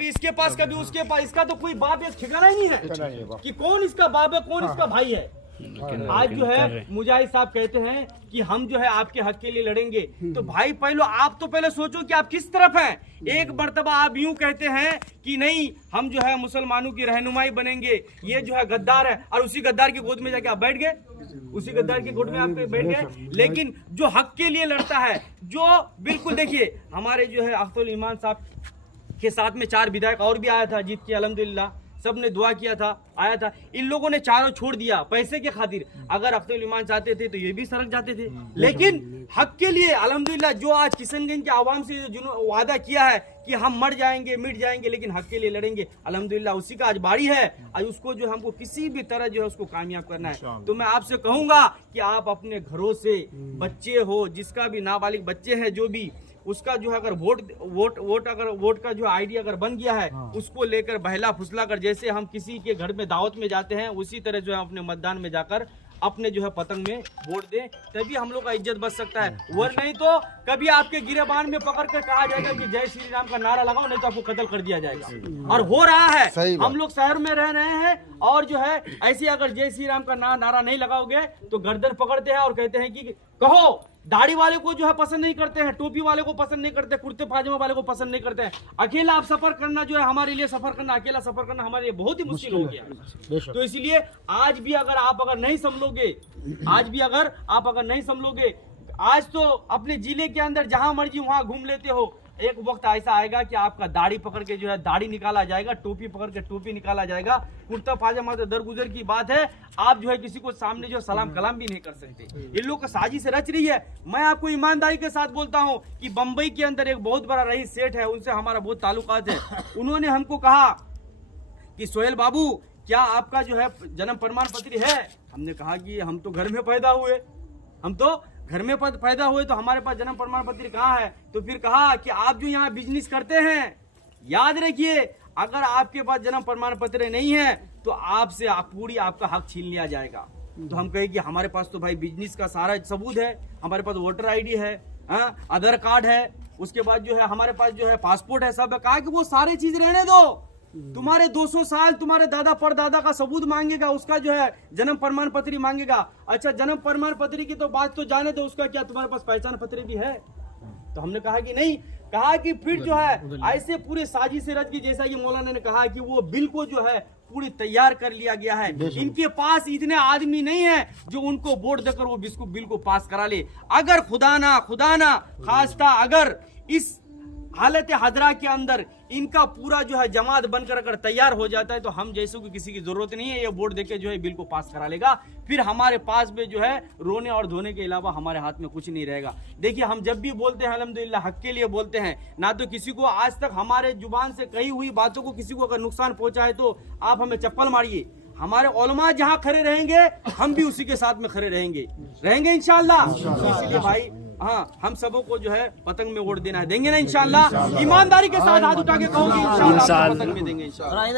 कभी इसके पास कभी उसके पास, इसका तो कोई बाप एक ठिकाना ही नहीं है कि कौन इसका बाप है कौन इसका भाई है। आज जो है मुजाहिद साहब कहते हैं कि हम जो है आपके हक के लिए लड़ेंगे, तो भाई पहले आप तो पहले सोचो कि आप किस तरफ हैं। एक मर्तबा आप यूं कहते हैं कि नहीं हम जो है मुसलमानों की रहनुमाई बनेंगे, ये जो है गद्दार है, और उसी गद्दार की गोद में जाके आप बैठ गए, उसी गद्दार की गोद में आप बैठ गए। लेकिन जो हक के लिए लड़ता है, जो बिल्कुल देखिए हमारे जो है अख्तरुल ईमान साहब के साथ में 4 विधायक और भी आया था, जीत के अल्हम्दुलिल्लाह सबने दुआ किया था, आया था। इन लोगों ने चारों छोड़ दिया पैसे के खातिर। अगर अख्तरुल ईमान चाहते थे तो ये भी सड़क जाते थे, लेकिन हक के लिए अल्हम्दुलिल्लाह जो आज किशनगंज के आवाम से जो वादा किया है कि हम मर जाएंगे मिट जाएंगे लेकिन हक के लिए लड़ेंगे, अल्हम्दुलिल्लाह उसी का आज बारी है। आज उसको जो हमको किसी भी तरह जो है उसको कामयाब करना है। तो मैं आपसे कहूंगा कि आप अपने घरों से बच्चे हो, जिसका भी नाबालिग बच्चे हैं जो भी, उसका जो है अगर वोट का जो आईडी अगर बन गया है, उसको लेकर बहला फुसला कर, जैसे हम किसी के घर में दावत में जाते हैं उसी तरह जो है अपने मतदान में जाकर अपने जो है पतंग में वोट दें, तभी हम लोग का इज्जत बच सकता है। वर नहीं तो कभी आपके गिरेबान में पकड़ कर कहा जाएगा कि जय श्री राम का नारा लगाओ, नहीं तो आपको कत्ल कर दिया जाएगा। और हो रहा है, हम लोग शहर में रह रहे हैं और जो है ऐसे अगर जय श्री राम का नारा नहीं लगाओगे तो गर्दन पकड़ते हैं और कहते हैं कि कहो। दाढ़ी वाले को जो है पसंद नहीं करते हैं, टोपी वाले को पसंद नहीं करते, कुर्ते पाजामा वाले को पसंद नहीं करते हैं। अकेला आप सफर करना जो है हमारे लिए सफर करना, अकेला सफर करना हमारे लिए बहुत ही मुश्किल हो गया। तो इसलिए आज भी अगर आप अगर नहीं संभलोगे, आज भी अगर आप अगर नहीं संभलोगे, आज तो अपने जिले के अंदर जहां मर्जी वहां घूम लेते हो, एक वक्त ऐसा आएगा कि आपका दाढ़ी पकड़ के जो है दाढ़ी निकाला जाएगा, टोपी पकड़ के टोपी निकाला जाएगा, कुर्ता पाजामा तो दरगुजर की बात है। आप जो है किसी को सामने जो सलाम कलाम भी नहीं कर सकते। इन लोग का साजिश रच रही है। मैं आपको ईमानदारी के साथ बोलता हूं कि बंबई के अंदर एक बहुत बड़ा रईस सेठ है, उनसे हमारा बहुत ताल्लुकात है। उन्होंने हमको कहा कि सोहेल बाबू क्या आपका जो है जन्म प्रमाण पत्र है? हमने कहा कि हम तो घर में पैदा हुए, हम तो घर में पैदा हुए, तो हमारे पास जन्म प्रमाण पत्र कहाँ है? तो फिर कहा कि आप जो यहाँ बिजनेस करते हैं, याद रखिए अगर आपके पास जन्म प्रमाण पत्र नहीं है तो आपसे पूरी आपका हक छीन लिया जाएगा। तो हम कहे कि हमारे पास तो भाई बिजनेस का सारा सबूत है, हमारे पास वोटर आईडी है, आधार कार्ड है, उसके बाद जो है हमारे पास जो है पासपोर्ट है, सब है। कहा कि वो सारी चीज रहने दो, तुम्हारे 200 साल तुम्हारे दादा परदादा का सबूत मांगेगा, उसका जो है जन्म प्रमाण पत्र मांगेगा। अच्छा जन्म प्रमाण पत्र की तो बात तो जाने दो, उसका क्या तुम्हारे पास पहचान पत्र भी है? तो हमने कहा कि नहीं। कहा कि फिर जो है ऐसे पूरे साजिश से रच के, जैसा कि मौलाना ने कहा कि वो बिल को जो है पूरी तैयार कर लिया गया है। इनके पास इतने आदमी नहीं है जो उनको वोट देकर वो बिल को पास करा ले। अगर खुदा ना खास्ता अगर इस हालत हजरा के अंदर इनका पूरा जो है जमात बनकर अगर तैयार हो जाता है तो हम जैसों की किसी की जरूरत नहीं है, ये वोट देके जो है बिल को पास करा लेगा। फिर हमारे पास में जो है रोने और धोने के अलावा हमारे हाथ में कुछ नहीं रहेगा। देखिए हम जब भी बोलते हैं अल्हम्दुलिल्लाह हक के लिए बोलते हैं, ना तो किसी को आज तक हमारे जुबान से कही हुई बातों को किसी को अगर नुकसान पहुंचा है तो आप हमें चप्पल मारिए। हमारे उलमा जहाँ खड़े रहेंगे हम भी उसी के साथ में खड़े रहेंगे इंशाअल्लाह। इसीलिए भाई हाँ हम सबों को जो है पतंग में वोट देना है, देंगे ना इंशाअल्लाह। ईमानदारी के साथ हाथ उठा के कहोगे इंशाअल्लाह पतंग में देंगे इंशाअल्लाह।